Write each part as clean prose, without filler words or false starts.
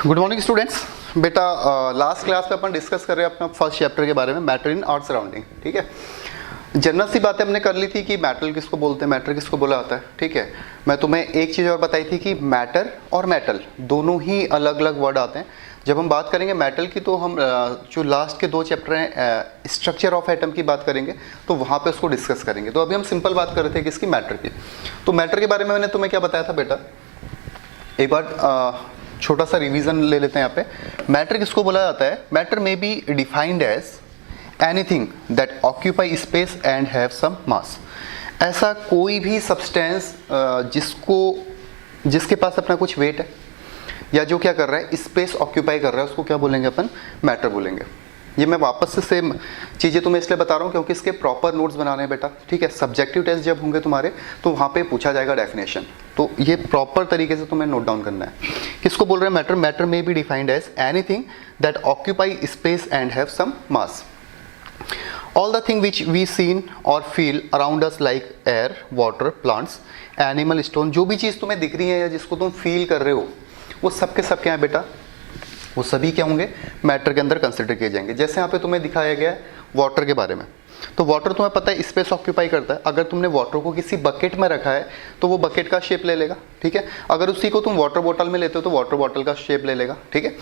Good morning students. बेटा last class में अपन discuss कर रहे हैं अपना फर्स्ट चैप्टर के बारे में, मैटर इन और सराउंडिंग। ठीक है, जनरल सी बातें हमने कर ली थी कि मैटर किसको बोलते हैं, मैटर किसको बोला जाता है। ठीक है, मैं तुम्हें एक चीज़ और बताई थी कि मैटर और मेटल दोनों ही अलग अलग वर्ड आते हैं। जब हम बात करेंगे मेटल की तो हम जो लास्ट के दो चैप्टर हैं स्ट्रक्चर ऑफ एटम की बात करेंगे, तो वहाँ पे उसको डिस्कस करेंगे। तो अभी हम सिंपल बात कर रहे थे किसकी, मैटर की। तो मैटर के बारे में मैंने तुम्हें क्या बताया था बेटा, एक बार छोटा सा रिवीजन ले लेते हैं यहाँ पे। मैटर किसको बोला जाता है? मैटर में be defined as anything that occupy space and have some mass. ऐसा कोई भी सब्सटेंस जिसके पास अपना कुछ वेट है या जो क्या कर रहा है, स्पेस ऑक्यूपाई कर रहा है, उसको क्या बोलेंगे अपन? मैटर बोलेंगे। ये मैं वापस से सेम चीज़ें तुम्हें इसलिए बता रहा हूँ क्योंकि इसके प्रॉपर नोट्स बनाने हैं बेटा। ठीक है, सब्जेक्टिव टेस्ट जब होंगे तुम्हारे तो वहाँ पे पूछा जाएगा डेफिनेशन, तो ये प्रॉपर तरीके से तुम्हें नोट डाउन करना है। किसको बोल रहे हैं मैटर? मैटर में be defined as anything that occupy space and have some mass. All the thing which we seen or feel around us like air, water, plants, animal, stone, जो भी चीज़ तुम्हें दिख रही है या जिसको तुम फील कर रहे हो, वो सब के सब क्या है बेटा? वो सभी क्या होंगे? मैटर के अंदर कंसिडर किए जाएंगे। जैसे यहाँ पे तुम्हें दिखाया गया है वाटर के बारे में, तो वाटर तुम्हें पता है स्पेस ऑक्यूपाई करता है। अगर तुमने वाटर को किसी बकेट में रखा है तो वो बकेट का शेप ले लेगा। ठीक है, अगर उसी को तुम वाटर बॉटल में लेते हो तो वाटर बॉटल का शेप ले लेगा। ठीक है,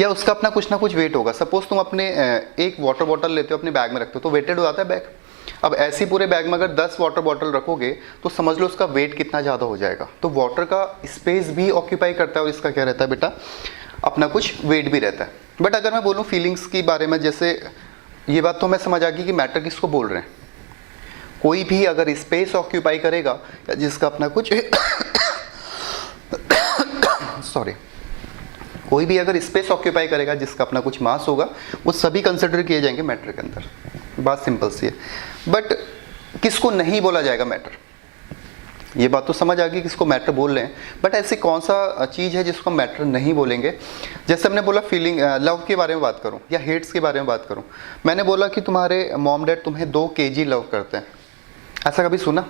या उसका अपना कुछ ना कुछ वेट होगा। सपोज तुम अपने एक वाटर बॉटल लेते हो, अपने बैग में रखते हो, तो वेटेड हो जाता है बैग। अब ऐसी पूरे बैग में अगर 10 वाटर बॉटल रखोगे तो समझ लो उसका वेट कितना ज़्यादा हो जाएगा। तो वाटर का स्पेस भी ऑक्यूपाई करता है और इसका क्या रहता है बेटा? अपना कुछ वेट भी रहता है। बट अगर मैं बोलूँ फीलिंग्स के बारे में, जैसे ये बात तो हमें समझ आ गई कि मैटर किसको बोल रहे हैं। कोई भी अगर स्पेस ऑक्यूपाई करेगा या जिसका अपना कुछ सॉरी, कोई भी अगर स्पेस ऑक्यूपाई करेगा जिसका अपना कुछ मास होगा, वो सभी कंसिडर किए जाएंगे मैटर के अंदर। बात सिंपल सी है। बट किसको नहीं बोला जाएगा मैटर? ये बात तो समझ आ गई किसको मैटर बोल रहे हैं, बट ऐसी कौन सा चीज़ है जिसको मैटर नहीं बोलेंगे? जैसे हमने बोला फीलिंग, लव के बारे में बात करूं या हेट्स के बारे में बात करूं। मैंने बोला कि तुम्हारे मॉम डैड तुम्हें 2 kg लव करते हैं। ऐसा कभी सुना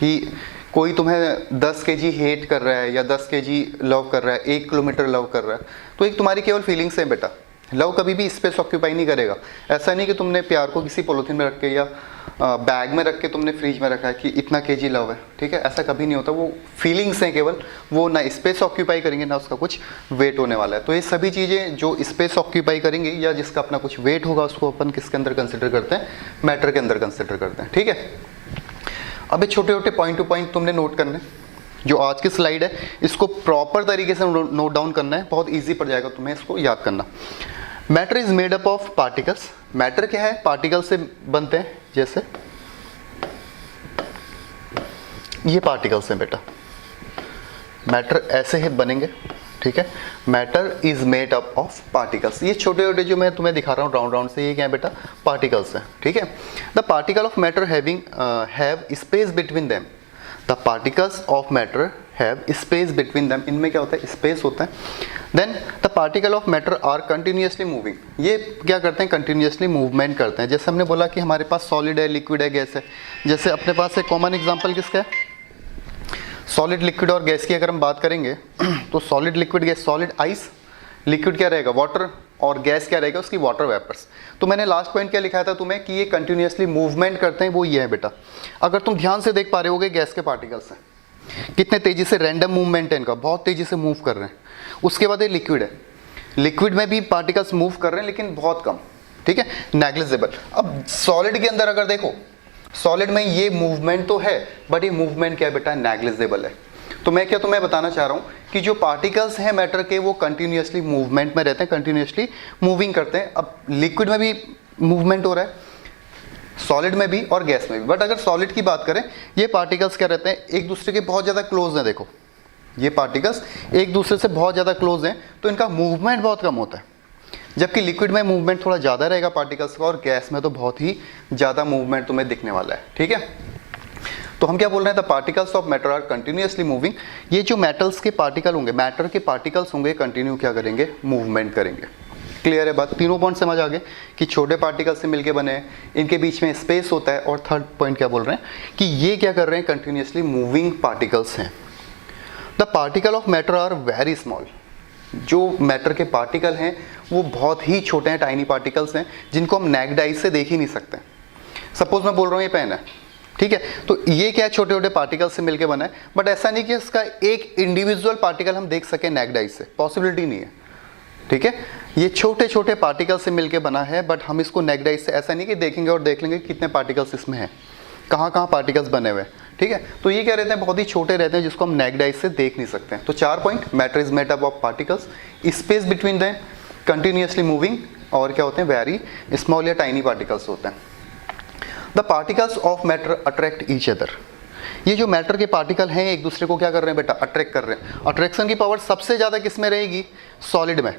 कि कोई तुम्हें 10 kg हेट कर रहा है या 10 kg लव कर रहा है, 1 किलोमीटर लव कर रहा है? तो एक तुम्हारी केवल फीलिंग्स है बेटा। लव कभी भी स्पेस ऑक्यूपाई नहीं करेगा। ऐसा नहीं कि तुमने प्यार को किसी पॉलिथीन में रख के या बैग में रख के तुमने फ्रिज में रखा है कि इतना kg लव है। ठीक है, ऐसा कभी नहीं होता। वो फीलिंग्स हैं केवल, वो ना स्पेस ऑक्यूपाई करेंगे ना उसका कुछ वेट होने वाला है। तो ये सभी चीज़ें जो स्पेस ऑक्यूपाई करेंगी या जिसका अपना कुछ वेट होगा, उसको अपन किसके अंदर कंसिडर करते हैं? मैटर के अंदर कंसिडर करते हैं। ठीक है, अब ये छोटे छोटे पॉइंट टू पॉइंट तुमने नोट करने। जो आज की स्लाइड है इसको प्रॉपर तरीके से नोट डाउन करना है, बहुत ईजी पड़ जाएगा तुम्हें इसको याद करना। Matter is made up of particles. Matter क्या है? पार्टिकल से बनते हैं। जैसे ये पार्टिकल्स हैं बेटा, मैटर ऐसे ही बनेंगे। ठीक है, matter is made up of particles. ये छोटे छोटे जो मैं तुम्हें दिखा रहा हूँ राउंड राउंड से, ये क्या है बेटा? पार्टिकल्स हैं। ठीक है, the particle of matter have space between them. The particles of matter have space between them. इनमें क्या होता है? स्पेस होता है। Then the particle of matter are continuously moving. ये क्या करते हैं? कंटिन्यूसली मूवमेंट करते हैं। जैसे हमने बोला कि हमारे पास सॉलिड है, लिक्विड है, गैस है। जैसे अपने पास एक कॉमन एग्जांपल किसका है? सॉलिड, लिक्विड और गैस की अगर हम बात करेंगे तो solid, liquid, gas. Solid ice, liquid क्या रहेगा? वाटर, और गैस क्या रहेगा? उसकी वाटर वेपर्स। तो मैंने लास्ट पॉइंट क्या लिखा था तुम्हें कि ये कंटिन्यूसली मूवमेंट करते हैं, वो ये है बेटा। अगर तुम ध्यान से देख पा रहे होगे गैस के पार्टिकल्स हैं, कितने तेजी से रैंडम मूवमेंट है इनका, बहुत तेजी से मूव कर रहे हैं। उसके बाद ये लिक्विड है, लिक्विड में भी पार्टिकल्स मूव कर रहे हैं लेकिन बहुत कम। ठीक है, नेग्लिजिबल। अब सॉलिड के अंदर अगर देखो, सॉलिड में ये मूवमेंट तो है बट ये मूवमेंट क्या है बेटा? नेग्लिजिबल है। तो मैं क्या तुम्हें बताना चाह रहा हूँ कि जो पार्टिकल्स हैं मैटर के, वो कंटिन्यूसली मूवमेंट में रहते हैं, कंटिन्यूसली मूविंग करते हैं। अब लिक्विड में भी मूवमेंट हो रहा है, सॉलिड में भी और गैस में भी। बट अगर सॉलिड की बात करें, ये पार्टिकल्स क्या रहते हैं? एक दूसरे के बहुत ज़्यादा क्लोज हैं। देखो ये पार्टिकल्स एक दूसरे से बहुत ज़्यादा क्लोज हैं, तो इनका मूवमेंट बहुत कम होता है। जबकि लिक्विड में मूवमेंट थोड़ा ज़्यादा रहेगा पार्टिकल्स का, और गैस में तो बहुत ही ज़्यादा मूवमेंट तुम्हें दिखने वाला है। ठीक है, तो हम क्या बोल रहे हैं? The particles of matter are continuously moving. ये जो मेटल्स के पार्टिकल होंगे, मैटर के पार्टिकल्स होंगे, कंटिन्यू क्या करेंगे? मूवमेंट करेंगे। क्लियर है बात? तीनों पॉइंट समझ आ गए कि छोटे पार्टिकल से मिलके बने हैं, इनके बीच में स्पेस होता है। और थर्ड पॉइंट क्या बोल रहे हैं कि ये क्या कर रहे हैं? कंटिन्यूसली मूविंग पार्टिकल्स हैं। The particle of matter are very small. जो मैटर के पार्टिकल हैं वो बहुत ही छोटे हैं, टाइनी पार्टिकल्स हैं, जिनको हम नेक्ड आइज से देख ही नहीं सकते। सपोज मैं बोल रहा हूँ ये पेन है, ठीक है, तो ये क्या छोटे छोटे पार्टिकल से मिलकर बना है, बट ऐसा नहीं कि इसका एक इंडिविजुअल पार्टिकल हम देख सकें नेक्ड आइज से, पॉसिबिलिटी नहीं है, ठीक है। ये छोटे छोटे पार्टिकल से मिलकर बना है, बट हम इसको नेक्ड आइज से ऐसा नहीं कि देखेंगे और देख लेंगे कितने पार्टिकल्स इसमें हैं, कहाँ कहाँ पार्टिकल्स बने हुए हैं, ठीक है। तो ये क्या रहते हैं, बहुत ही छोटे रहते हैं, जिसको हम नेक्ड आइज से देख नहीं सकते हैं। तो 4 point, matter is made up of particles, space between them continuously moving, और क्या होते हैं, वेरी स्मॉल या टाइनी पार्टिकल्स होते हैं। The particles of matter attract each other. ये जो मैटर के पार्टिकल हैं एक दूसरे को क्या कर रहे हैं बेटा, अट्रैक्ट कर रहे हैं। अट्रैक्शन की पावर सबसे ज़्यादा किस में रहेगी, सॉलिड में।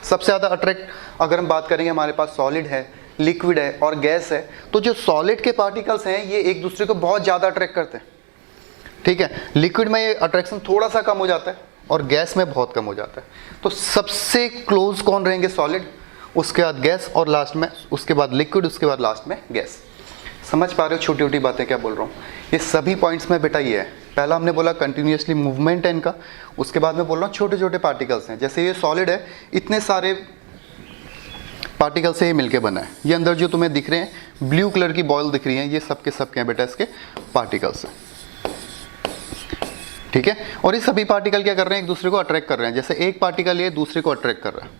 सबसे ज़्यादा अट्रैक्ट अगर हम बात करेंगे, हमारे पास सॉलिड है, लिक्विड है और गैस है, तो जो सॉलिड के पार्टिकल्स हैं ये एक दूसरे को बहुत ज़्यादा अट्रैक्ट करते हैं, ठीक है। लिक्विड में ये अट्रैक्शन थोड़ा सा कम हो जाता है और गैस में बहुत कम हो जाता है। तो सबसे क्लोज कौन रहेंगे, सॉलिड, उसके बाद गैस और लास्ट में उसके बाद लिक्विड, उसके बाद लास्ट में गैस। समझ पा रहे हो छोटी छोटी बातें क्या बोल रहा हूँ। ये सभी पॉइंट्स में बेटा ये है, पहला हमने बोला कंटिन्यूअसली मूवमेंट है इनका, उसके बाद में बोल रहा हूँ छोटे छोटे पार्टिकल्स हैं। जैसे ये सॉलिड है, इतने सारे पार्टिकल से ये मिलके बना है। ये अंदर जो तुम्हें दिख रहे हैं ब्लू कलर की बॉल दिख रही है, ये सबके सबके हैं बेटा इसके पार्टिकल्स हैं, ठीक है। और ये सभी पार्टिकल क्या कर रहे हैं, एक दूसरे को अट्रैक्ट कर रहे हैं। जैसे एक पार्टिकल ये दूसरे को अट्रैक्ट कर रहा है,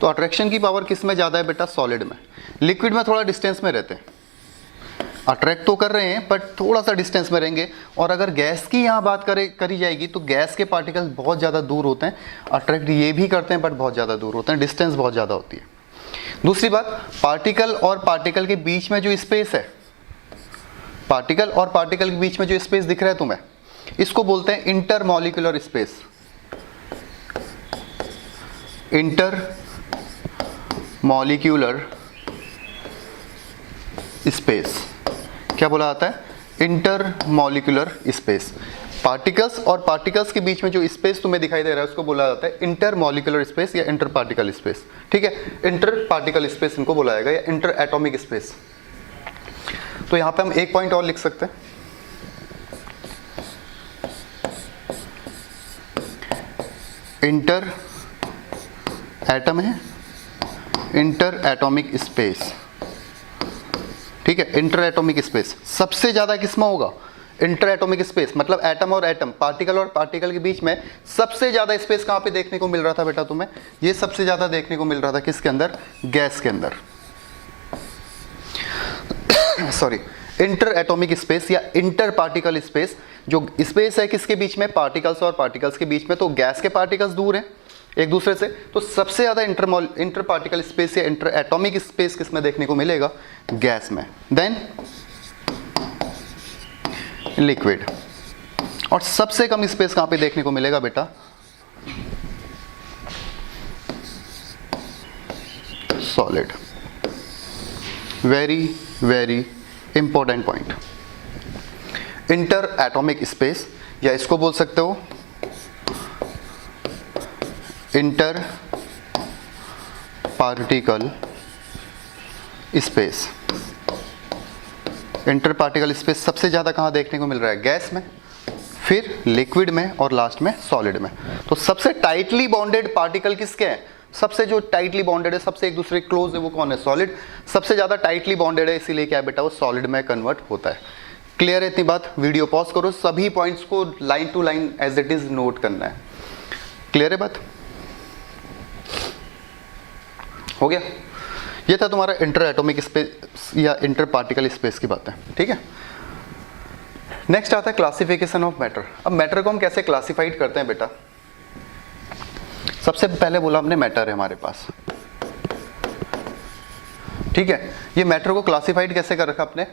तो अट्रैक्शन की पावर किस में ज़्यादा है बेटा, सॉलिड में। लिक्विड में थोड़ा डिस्टेंस में रहते हैं, अट्रैक्ट तो कर रहे हैं बट थोड़ा सा डिस्टेंस में रहेंगे। और अगर गैस की यहाँ बात करी जाएगी तो गैस के पार्टिकल्स बहुत ज़्यादा दूर होते हैं, अट्रैक्ट ये भी करते हैं बट बहुत ज़्यादा दूर होते हैं, डिस्टेंस बहुत ज़्यादा होती है। दूसरी बात, पार्टिकल और पार्टिकल के बीच में जो स्पेस है, पार्टिकल और पार्टिकल के बीच में जो स्पेस दिख रहा है तुम्हें, इसको बोलते हैं इंटरमॉलिक्यूलर स्पेस। इंटरमॉलिक्यूलर स्पेस क्या बोला जाता है, इंटरमॉलिक्यूलर स्पेस। पार्टिकल्स और पार्टिकल्स के बीच में जो स्पेस तुम्हें दिखाई दे रहा है उसको बोला जाता है इंटरमॉलिक्यूलर स्पेस या इंटर पार्टिकल स्पेस, ठीक है। इंटर पार्टिकल स्पेस इनको बोला जाएगा या इंटर एटॉमिक स्पेस। तो यहां पे हम एक पॉइंट और लिख सकते हैं, इंटर एटम है, इंटर एटॉमिक स्पेस, ठीक है। इंटर एटॉमिक स्पेस सबसे ज्यादा किसमें होगा, इंटर एटॉमिक स्पेस, मतलब एटम और एटम, पार्टिकल और पार्टिकल के बीच में सबसे ज्यादा स्पेस कहां पे देखने को मिल रहा था बेटा तुम्हें, ये सबसे ज्यादा देखने को मिल रहा था किसके अंदर, गैस के अंदर, सॉरी, इंटर एटॉमिक स्पेस या इंटर पार्टिकल स्पेस। जो स्पेस है किसके बीच में, पार्टिकल्स और पार्टिकल्स के बीच में, तो गैस के पार्टिकल्स दूर हैं एक दूसरे से, तो सबसे ज्यादा इंटर पार्टिकल स्पेस या इंटर एटॉमिक स्पेस किसमें देखने को मिलेगा, गैस में। Then liquid. और सबसे कम स्पेस कहां पे देखने को मिलेगा बेटा, solid. Very very important point, inter atomic space, या इसको बोल सकते हो inter particle space. Inter particle space सबसे ज़्यादा कहाँ देखने को मिल रहा है, गैस में, फिर लिक्विड में और लास्ट में सॉलिड में। तो सबसे टाइटली बॉन्डेड पार्टिकल किसके हैं, सबसे जो टाइटली बॉन्डेड है, सबसे एक दूसरे के क्लोज है, वो कौन है, सॉलिड। सबसे ज़्यादा टाइटली बॉन्डेड है, इसीलिए क्या है बेटा, वो सॉलिड में कन्वर्ट होता है। क्लियर है इतनी बात, वीडियो पॉज करो, सभी पॉइंट्स को line to line as it is note करना है। क्लियर है बात, हो गया। ये था तुम्हारा इंटर एटॉमिक स्पेस या इंटर पार्टिकल स्पेस की बात है, ठीक है। नेक्स्ट आता है क्लासिफिकेशन ऑफ मैटर। अब मैटर को हम कैसे क्लासिफाइड करते हैं बेटा, सबसे पहले बोला हमने मैटर है हमारे पास, ठीक है। ये मैटर को क्लासिफाइड कैसे कर रखा आपने,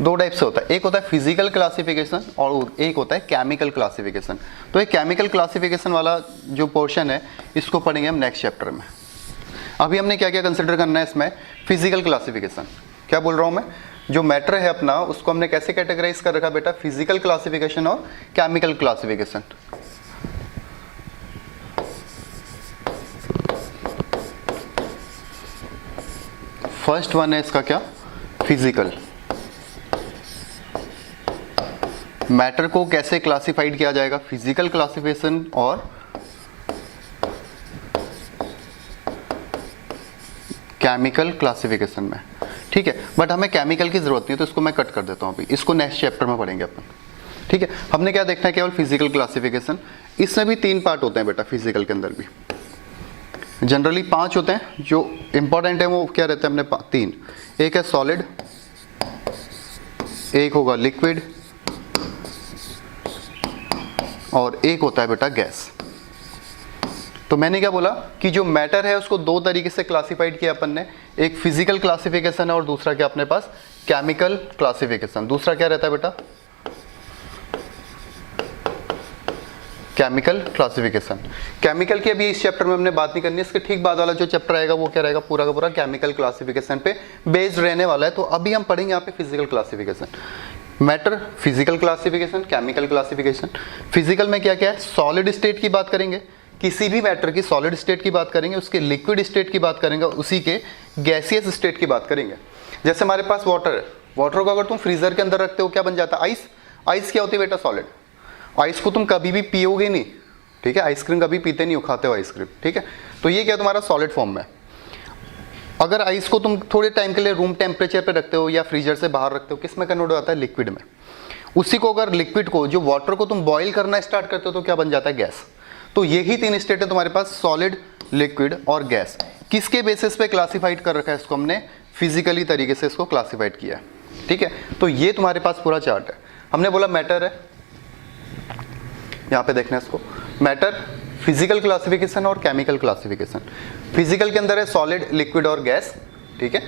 दो टाइप से होता है, एक होता है फिजिकल क्लासिफिकेशन और एक होता है केमिकल क्लासिफिकेशन। तो ये केमिकल क्लासिफिकेशन वाला जो पोर्शन है इसको पढ़ेंगे हम नेक्स्ट चैप्टर में। अभी हमने क्या क्या कंसिडर करना है इसमें, फिजिकल क्लासिफिकेशन। क्या बोल रहा हूं मैं, जो मैटर है अपना उसको हमने कैसे कैटेगराइज कर रखा बेटा, फिजिकल क्लासिफिकेशन और केमिकल क्लासिफिकेशन। फर्स्ट वन है इसका क्या, फिजिकल। मैटर को कैसे क्लासिफाइड किया जाएगा, फिजिकल क्लासिफिकेशन और केमिकल क्लासिफिकेशन में, ठीक है। बट हमें केमिकल की जरूरत नहीं है तो इसको मैं कट कर देता हूँ अभी, इसको नेक्स्ट चैप्टर में पढ़ेंगे अपन, ठीक है। हमने क्या देखना है, केवल फिजिकल क्लासिफिकेशन। इसमें भी 3 पार्ट होते हैं बेटा, फिजिकल के अंदर भी जनरली 5 होते हैं। जो इंपॉर्टेंट है वो क्या रहते हैं अपने 3, एक है सॉलिड, एक होगा लिक्विड और एक होता है बेटा गैस। तो मैंने क्या बोला कि जो मैटर है उसको 2 तरीके से क्लासिफाइड किया अपन ने, एक फिजिकल क्लासिफिकेशन है और दूसरा क्या अपने पास केमिकल क्लासिफिकेशन। दूसरा क्या रहता है बेटा, केमिकल क्लासिफिकेशन। केमिकल की अभी इस चैप्टर में हमने बात नहीं करनी है, इसके ठीक बाद वाला जो चैप्टर आएगा वो क्या रहेगा, पूरा का पूरा केमिकल क्लासिफिकेशन पे बेस्ड रहने वाला है। तो अभी हम पढ़ेंगे यहाँ पे physical classification. Matter, physical classification, chemical classification. Physical में क्या क्या है, सॉलिड स्टेट की बात करेंगे, किसी भी मैटर की सॉलिड स्टेट की बात करेंगे, उसके लिक्विड स्टेट की बात करेंगे, उसी के गैसियस स्टेट की बात करेंगे। जैसे हमारे पास वाटर है, वाटर को अगर तुम फ्रीजर के अंदर रखते हो क्या बन जाता है, आइस। आइस क्या होती है बेटा, सॉलिड। आइस को तुम कभी भी पियोगे नहीं, ठीक है। आइसक्रीम कभी पीते नहीं हो, खाते हो आइसक्रीम, ठीक है। तो ये क्या तुम्हारा सॉलिड फॉर्म में। अगर आइस को तुम थोड़े टाइम के लिए रूम टेम्परेचर पे रखते हो या फ्रीजर से बाहर रखते हो, किस में कन्वर्ट हो जाता है, लिक्विड में। उसी को अगर लिक्विड को, जो वाटर को तुम बॉईल करना स्टार्ट करते हो तो क्या बन जाता है, गैस। तो यही 3 स्टेट है तुम्हारे पास, सॉलिड, लिक्विड और गैस। किसके बेसिस पे क्लासिफाइड कर रखा है इसको हमने, फिजिकली तरीके से इसको क्लासिफाइड किया है, ठीक है। तो ये तुम्हारे पास पूरा चार्ट है। हमने बोला मैटर है, यहाँ पे देखना है इसको, मैटर, फिजिकल क्लासिफिकेशन और केमिकल क्लासिफिकेशन। फिजिकल के अंदर है सॉलिड, लिक्विड और गैस, ठीक है।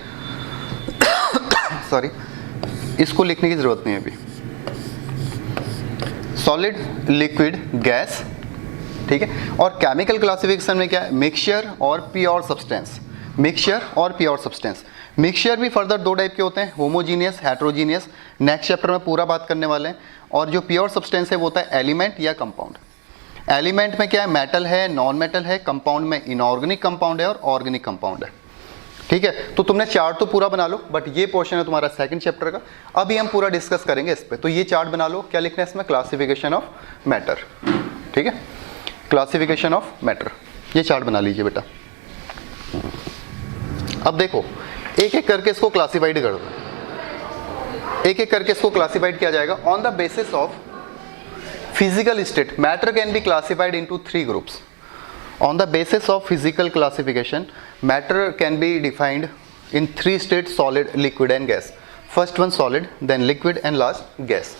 सॉरी, इसको लिखने की जरूरत नहीं है अभी। सॉलिड, लिक्विड, गैस, ठीक है। और केमिकल क्लासिफिकेशन में क्या है, मिक्सचर और प्योर सब्सटेंस। मिक्सचर और प्योर सब्सटेंस। मिक्सचर भी फर्दर 2 टाइप के होते हैं, होमोजीनियस, हेट्रोजीनियस। नेक्स्ट चैप्टर में पूरा बात करने वाले हैं। और जो प्योर सब्सटेंस है वो होता है एलिमेंट या कंपाउंड। एलिमेंट में क्या है, मेटल है, नॉन मेटल है। कंपाउंड में इनऑर्गेनिक कंपाउंड है और ऑर्गेनिक कंपाउंड है, ठीक है। तो तुमने चार्ट तो पूरा बना लो, बट ये पोर्शन है तुम्हारा 2nd चैप्टर का, अभी हम पूरा डिस्कस करेंगे इस पे। तो ये चार्ट बना लो, क्या लिखना है इसमें, क्लासिफिकेशन ऑफ मैटर, ठीक है। क्लासिफिकेशन ऑफ मैटर, ये चार्ट बना लीजिए बेटा। अब देखो एक एक करके इसको क्लासिफाइड कर दो, एक एक करके इसको क्लासिफाइड किया जाएगा on the basis of physical state. Matter can be classified into 3 groups. On the basis of physical classification, matter can be defined in 3 states: solid, liquid and gas. First one solid, then liquid and last gas.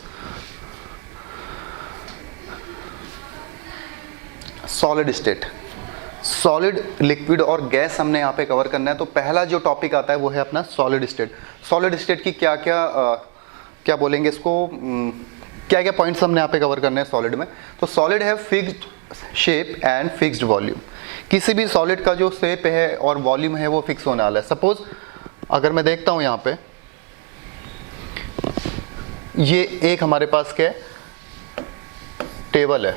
Solid state, solid, liquid और gas हमने यहाँ पे cover करना है। तो पहला जो topic आता है वो है अपना सॉलिड स्टेट। सॉलिड स्टेट की क्या क्या बोलेंगे इसको, क्या क्या पॉइंट्स हमने यहाँ पे कवर करने हैं सॉलिड में। तो सॉलिड है fixed shape and fixed volume. किसी भी सॉलिड का जो शेप है और वॉल्यूम है वो फिक्स होने वाला है। सपोज अगर मैं देखता हूँ यहाँ पे, ये एक हमारे पास क्या है, टेबल है,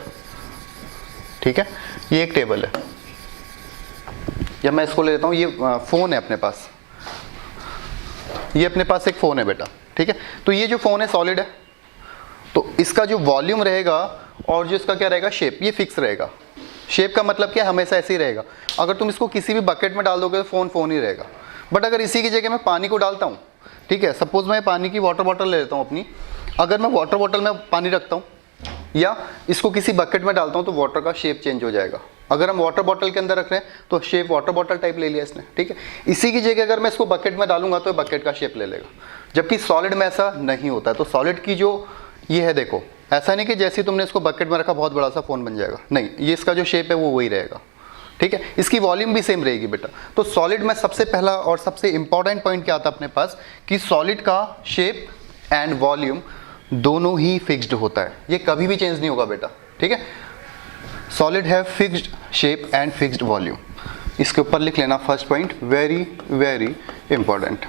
ठीक है। ये एक टेबल है, या मैं इसको ले लेता हूँ, ये फोन है अपने पास, ये अपने पास एक फोन है बेटा, ठीक है। तो ये जो फोन है सॉलिड है, तो इसका जो वॉल्यूम रहेगा और जो इसका क्या रहेगा, शेप, ये फिक्स रहेगा। शेप का मतलब क्या है, हमेशा ऐसे ही रहेगा। अगर तुम इसको किसी भी बकेट में डाल दोगे तो फोन फोन ही रहेगा। बट अगर इसी की जगह मैं पानी को डालता हूँ, ठीक है, सपोज मैं पानी की वाटर बॉटल ले लेता हूँ अपनी, अगर मैं वाटर बॉटल में पानी रखता हूँ या इसको किसी बकेट में डालता हूँ तो वाटर का शेप चेंज हो जाएगा। अगर हम वाटर बॉटल के अंदर रख रहे हैं तो शेप वाटर बॉटल टाइप ले लिया इसने, ठीक है। इसी की जगह अगर मैं इसको बकेट में डालूंगा तो बकेट का शेप ले लेगा, जबकि सॉलिड में ऐसा नहीं होता है। तो सॉलिड की जो ये है, देखो ऐसा नहीं कि जैसे तुमने इसको बकेट में रखा बहुत बड़ा सा फोन बन जाएगा, नहीं, ये इसका जो शेप है वो वही रहेगा, ठीक है। इसकी वॉल्यूम भी सेम रहेगी बेटा। तो सॉलिड में सबसे पहला और सबसे इंपॉर्टेंट पॉइंट क्या आता है अपने पास, कि सॉलिड का शेप एंड वॉल्यूम दोनों ही फिक्स्ड होता है, ये कभी भी चेंज नहीं होगा बेटा, ठीक है। सॉलिड है fixed shape and fixed volume, इसके ऊपर लिख लेना first point, very very important.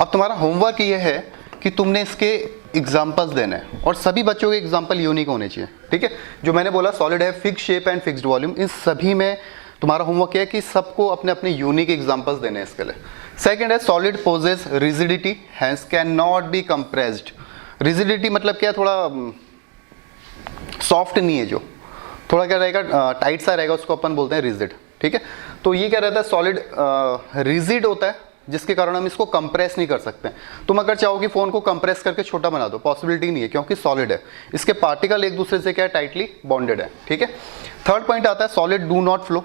अब तुम्हारा होमवर्क ये है कि तुमने इसके एग्जाम्पल्स देने हैं और सभी बच्चों के एग्जाम्पल यूनिक होने चाहिए, ठीक है। जो मैंने बोला सॉलिड है fixed shape and fixed volume, इन सभी में तुम्हारा होमवर्क है कि सबको अपने अपने यूनिक एग्जाम्पल्स देने हैं इसके लिए। सेकंड है solid possess rigidity, hence can not be compressed. Rigidity मतलब क्या, थोड़ा सॉफ्ट नहीं है, जो थोड़ा क्या रहेगा, टाइट सा रहेगा, उसको अपन बोलते हैं रिजिड, ठीक है। तो ये क्या रहता है, सॉलिड रिजिड होता है, जिसके कारण हम इसको कंप्रेस नहीं कर सकते। तुम अगर चाहो कि फोन को कंप्रेस करके छोटा बना दो, पॉसिबिलिटी नहीं है, क्योंकि सॉलिड है, इसके पार्टिकल एक दूसरे से क्या है, टाइटली बॉन्डेड है, ठीक है। थर्ड पॉइंट आता है सॉलिड डू नॉट फ्लो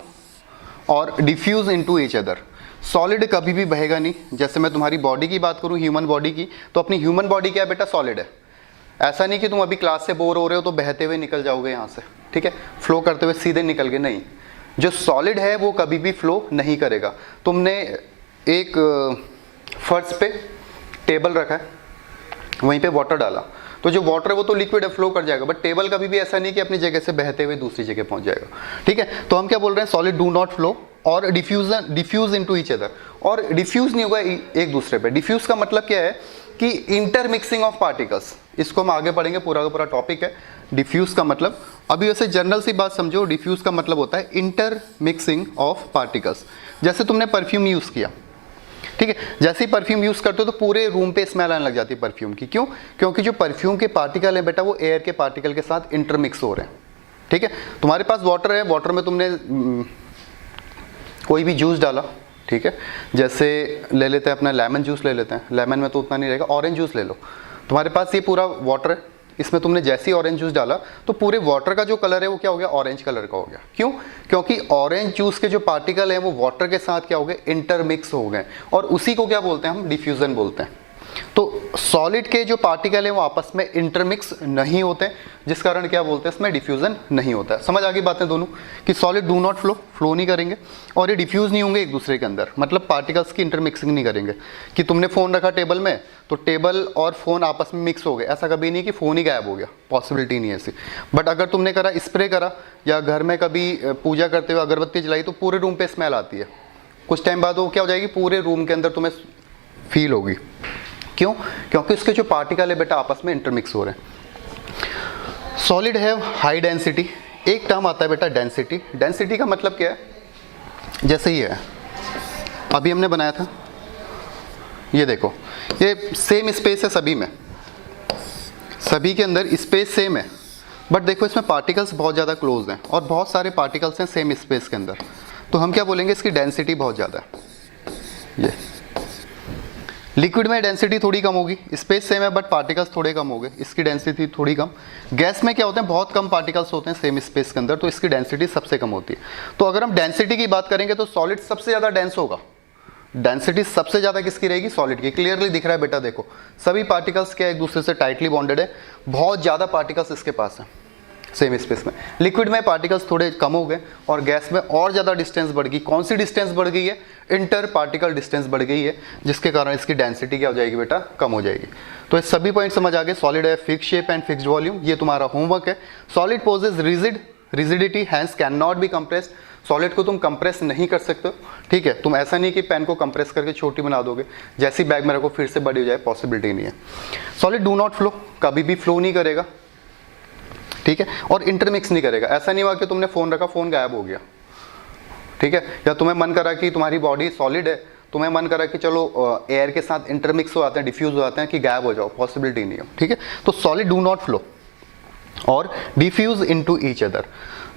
और diffuse into each other. Solid कभी भी बहेगा नहीं। जैसे मैं तुम्हारी बॉडी की बात करूं, ह्यूमन बॉडी की, तो अपनी ह्यूमन बॉडी क्या है बेटा, सॉलिड है। ऐसा नहीं कि तुम अभी क्लास से बोर हो रहे हो तो बहते हुए निकल जाओगे यहाँ से, ठीक है, फ्लो करते हुए सीधे निकल गए, नहीं। जो सॉलिड है वो कभी भी फ्लो नहीं करेगा। तुमने एक फर्श पे टेबल रखा है, वहीं पे वाटर डाला, तो जो वाटर है वो तो लिक्विड है, फ्लो कर जाएगा, बट टेबल कभी भी ऐसा नहीं कि अपनी जगह से बहते हुए दूसरी जगह पहुंच जाएगा, ठीक है। तो हम क्या बोल रहे हैं, सॉलिड डू नॉट फ्लो और डिफ्यूज इनटू ईच अदर, और डिफ्यूज नहीं होगा एक दूसरे पे। डिफ्यूज का मतलब क्या है कि इंटरमिक्सिंग ऑफ पार्टिकल्स, इसको हम आगे पढ़ेंगे, पूरा का पूरा टॉपिक है डिफ्यूज का मतलब। अभी वैसे जनरल सी बात समझो, डिफ्यूज का मतलब होता है इंटरमिक्सिंग ऑफ पार्टिकल्स। जैसे तुमने परफ्यूम यूज किया, ठीक है, जैसे ही परफ्यूम यूज करते हो तो पूरे रूम पे स्मेल आने लग जाती है परफ्यूम की। क्यों? क्योंकि जो परफ्यूम के पार्टिकल है बेटा, वो एयर के पार्टिकल के साथ इंटरमिक्स हो रहे हैं, ठीक है। तुम्हारे पास वाटर है, वाटर में तुमने कोई भी जूस डाला, ठीक है, जैसे ले लेते हैं अपना लेमन जूस ले लेते हैं, लेमन में तो उतना नहीं रहेगा, ऑरेंज जूस ले लो। तुम्हारे पास ये पूरा वाटर है, इसमें तुमने जैसे ही ऑरेंज जूस डाला तो पूरे वाटर का जो कलर है वो क्या हो गया, ऑरेंज कलर का हो गया। क्यों? क्योंकि ऑरेंज जूस के जो पार्टिकल हैं वो वाटर के साथ क्या हो गए, इंटरमिक्स हो गए, और उसी को क्या बोलते हैं हम, डिफ्यूजन बोलते हैं। तो सॉलिड के जो पार्टिकल हैं वो आपस में इंटरमिक्स नहीं होते, जिस कारण क्या बोलते हैं, इसमें डिफ्यूजन नहीं होता है। समझ आ गई बातें दोनों, कि सॉलिड डू नॉट फ्लो नहीं करेंगे और ये डिफ्यूज नहीं होंगे एक दूसरे के अंदर, मतलब पार्टिकल्स की इंटरमिक्सिंग नहीं करेंगे। कि तुमने फोन रखा टेबल में, तो टेबल और फोन आपस में मिक्स हो गए, ऐसा कभी नहीं कि फोन ही गायब हो गया, पॉसिबिलिटी नहीं है ऐसी। बट अगर तुमने करा, स्प्रे करा, या घर में कभी पूजा करते हुए अगरबत्ती जलाई, तो पूरे रूम पे स्मेल आती है, कुछ टाइम बाद वो क्या हो जाएगी, पूरे रूम के अंदर तुम्हें फील होगी। क्यों? क्योंकि उसके जो पार्टिकल है बेटा आपस में इंटरमिक्स हो रहे हैं। सॉलिड है हाई डेंसिटी। एक टर्म आता है बेटा डेंसिटी। डेंसिटी का मतलब क्या है, जैसे ही है, अभी हमने बनाया था, ये देखो, ये सेम स्पेस है सभी में, सभी के अंदर स्पेस सेम है, बट देखो इसमें पार्टिकल्स बहुत ज़्यादा क्लोज हैं और बहुत सारे पार्टिकल्स हैं सेम स्पेस के अंदर, तो हम क्या बोलेंगे, इसकी डेंसिटी बहुत ज़्यादा है। ये लिक्विड में डेंसिटी थोड़ी कम होगी, स्पेस सेम है बट पार्टिकल्स थोड़े कम हो गए, इसकी डेंसिटी थोड़ी कम। गैस में क्या होते हैं, बहुत कम पार्टिकल्स होते हैं सेम स्पेस के अंदर, तो इसकी डेंसिटी सबसे कम होती है। तो अगर हम डेंसिटी की बात करेंगे तो सॉलिड सबसे ज़्यादा डेंस होगा। डेंसिटी सबसे ज़्यादा किसकी रहेगी, सॉलिड की। क्लियरली दिख रहा है बेटा, देखो सभी पार्टिकल्स क्या एक दूसरे से टाइटली बॉन्डेड है, बहुत ज़्यादा पार्टिकल्स इसके पास है सेम स्पेस में। लिक्विड में पार्टिकल्स थोड़े कम हो गए और गैस में और ज़्यादा डिस्टेंस बढ़ गई। कौन सी डिस्टेंस बढ़ गई है, इंटर पार्टिकल डिस्टेंस बढ़ गई है, जिसके कारण इसकी डेंसिटी क्या हो जाएगी बेटा, कम हो जाएगी। तो ये सभी पॉइंट समझ आ गए। सॉलिड है fix shape and fixed volume, ये तुम्हारा होमवर्क है। Solid possess rigidity hence can not be compressed. Solid को तुम कंप्रेस नहीं कर सकते हो, ठीक है। तुम ऐसा नहीं कि पेन को कंप्रेस करके छोटी बना दोगे, जैसी बैग में रखो फिर से बड़ी हो जाए, पॉसिबिलिटी नहीं है। सॉलिड डू नॉट फ्लो, कभी भी फ्लो नहीं करेगा, ठीक है, और इंटरमिक्स नहीं करेगा। ऐसा नहीं हुआ कि तुमने फोन रखा, फोन गायब हो गया, ठीक है, या तुम्हें मन करा कि तुम्हारी बॉडी सॉलिड है, तुम्हें मन करा कि चलो एयर के साथ इंटरमिक्स हो जाते हैं, डिफ्यूज हो जाते हैं, कि गायब हो जाओ, पॉसिबिलिटी नहीं है, ठीक है। तो सॉलिड डू नॉट फ्लो और diffuse into each other.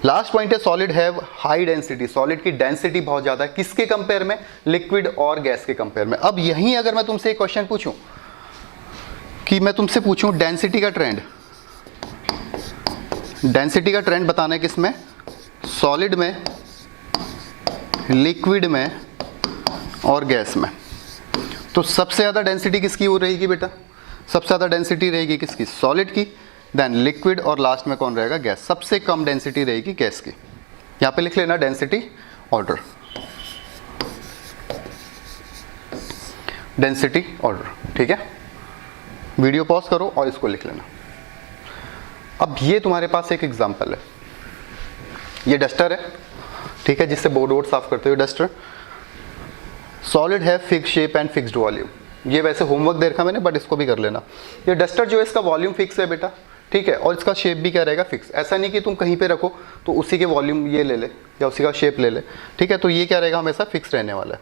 Last point है solid have high density. Solid की डेंसिटी बहुत ज्यादा है, किसके कंपेयर में, लिक्विड और गैस के कंपेयर में। अब यहीं अगर मैं तुमसे एक क्वेश्चन पूछूं, कि मैं तुमसे पूछूं डेंसिटी का ट्रेंड, डेंसिटी का ट्रेंड बताना है किसमें, सॉलिड में, लिक्विड में और गैस में, तो सबसे ज़्यादा डेंसिटी किसकी हो रहेगी बेटा, सबसे ज़्यादा डेंसिटी रहेगी किसकी, सॉलिड की, देन लिक्विड, और लास्ट में कौन रहेगा, गैस। सबसे कम डेंसिटी रहेगी गैस की। यहाँ पे लिख लेना डेंसिटी ऑर्डर, डेंसिटी ऑर्डर, ठीक है। वीडियो पॉज करो और इसको लिख लेना। अब ये तुम्हारे पास एक एग्जांपल है, ये डस्टर है, ठीक है, जिससे बोर्ड वोर्ड साफ करते हुए डस्टर। सॉलिड है fix shape and fixed volume. ये वैसे होमवर्क दे रखा मैंने, बट इसको भी कर लेना। ये डस्टर जो है इसका वॉल्यूम फिक्स है बेटा, ठीक है, और इसका शेप भी क्या रहेगा, फिक्स। ऐसा नहीं कि तुम कहीं पे रखो तो उसी के वॉल्यूम ये ले ले या उसी का शेप ले ले, ठीक है, तो ये क्या रहेगा, हमेशा फिक्स रहने वाला है।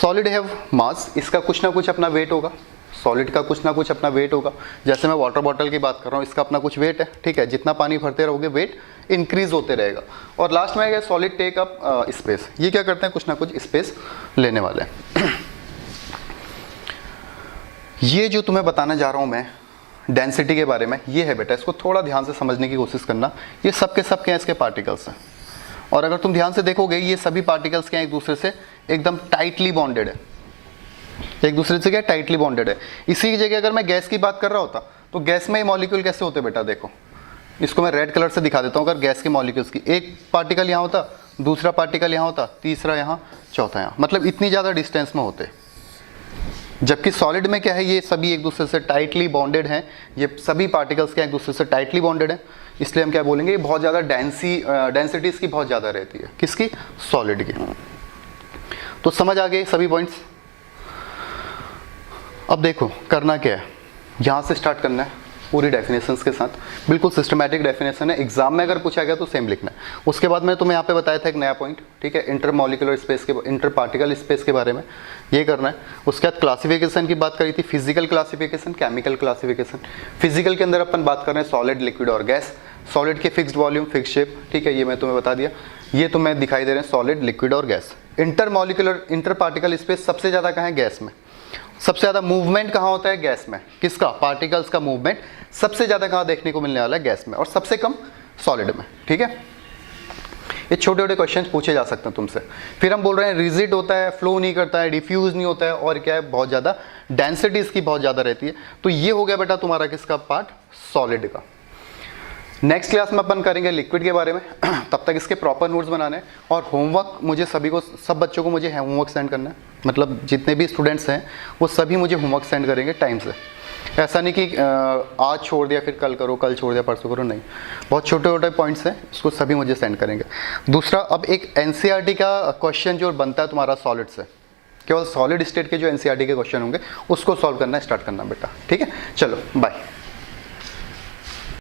सॉलिड है मास, इसका कुछ ना कुछ अपना वेट होगा। सॉलिड का कुछ ना कुछ अपना वेट होगा। जैसे मैं वाटर बॉटल की बात कर रहा हूँ, इसका अपना कुछ वेट है, ठीक है। जितना पानी भरते रहोगे वेट इंक्रीज होते रहेगा। और लास्ट में है सॉलिड टेक अप स्पेस, ये क्या करते हैं, कुछ ना कुछ स्पेस लेने वाले हैं। ये जो तुम्हें बताने जा रहा हूँ मैं डेंसिटी के बारे में, ये है बेटा, इसको थोड़ा ध्यान से समझने की कोशिश करना। ये सब के सब क्या है, इसके पार्टिकल्स हैं। और अगर तुम ध्यान से देखोगे ये सभी पार्टिकल्स क्या हैं, एक दूसरे से एकदम टाइटली बॉन्डेड है, एक दूसरे से क्या टाइटली बॉन्डेड है। इसी की जगह अगर मैं गैस की बात कर रहा होता तो गैस में ये मॉलिक्यूल कैसे होते बेटा, देखो इसको मैं रेड कलर से दिखा देता हूँ। अगर गैस के मॉलिक्यूल्स की एक पार्टिकल यहाँ होता, दूसरा पार्टिकल यहाँ होता, तीसरा यहाँ, चौथा यहाँ, मतलब इतनी ज़्यादा डिस्टेंस में होते। जबकि सॉलिड में क्या है, ये सभी एक दूसरे से टाइटली बॉन्डेड हैं, ये सभी पार्टिकल्स क्या एक दूसरे से टाइटली बॉन्डेड हैं। इसलिए हम क्या बोलेंगे, ये बहुत ज़्यादा डेंसिटी इसकी बहुत ज़्यादा रहती है, किसकी, सॉलिड की। तो समझ आ गए सभी पॉइंट्स। अब देखो करना क्या है, यहाँ से स्टार्ट करना है पूरी डेफिनेशंस के साथ, बिल्कुल सिस्टमैटिक डेफिनेशन है। एग्जाम में अगर पूछा गया तो सेम लिखना है। उसके बाद मैंने तुम्हें यहाँ पे बताया था एक नया पॉइंट, ठीक है, इंटर मॉलिक्यूलर स्पेस के, इंटर पार्टिकल स्पेस के बारे में, ये करना है। उसके बाद क्लासिफिकेशन की बात करी थी, physical classification, chemical classification. Physical के अंदर अपन बात कर रहे हैं सॉलिड, लिक्विड और गैस। सॉलिड के फिक्स्ड वॉल्यूम, फिक्स शेप, ठीक है, ये मैं तुम्हें बता दिया। ये तुम्हें दिखाई दे रहे हैं सॉलिड, लिक्विड और gas. Inter molecular, inter particle space सबसे ज़्यादा कहाँ है, गैस में। सबसे ज़्यादा मूवमेंट कहाँ होता है, गैस में। किसका, पार्टिकल्स का मूवमेंट सबसे ज़्यादा कहाँ देखने को मिलने वाला है, गैस में, और सबसे कम सॉलिड में, ठीक है। ये छोटे छोटे क्वेश्चन पूछे जा सकते हैं तुमसे। फिर हम बोल रहे हैं रिजिड होता है, फ्लो नहीं करता है, डिफ्यूज नहीं होता है, और क्या है, बहुत ज़्यादा डेंसिटी इसकी बहुत ज़्यादा रहती है। तो ये हो गया बेटा तुम्हारा किसका पार्ट, सॉलिड का। नेक्स्ट क्लास में अपन करेंगे लिक्विड के बारे में। तब तक इसके प्रॉपर नोट्स बनाने हैं, और होमवर्क मुझे सभी को, सब बच्चों को मुझे होमवर्क सेंड करना है। मतलब जितने भी स्टूडेंट्स हैं वो सभी मुझे होमवर्क सेंड करेंगे टाइम से। ऐसा नहीं कि आज छोड़ दिया फिर कल करो, कल छोड़ दिया परसों करो, नहीं। बहुत छोटे छोटे पॉइंट्स हैं, इसको सभी मुझे सेंड करेंगे। दूसरा, अब एक एनसीईआरटी का क्वेश्चन जो बनता है तुम्हारा सॉलिड से, केवल सॉलिड स्टेट के जो एनसीईआरटी के क्वेश्चन होंगे उसको सॉल्व करना स्टार्ट करना बेटा, ठीक है। चलो बाय।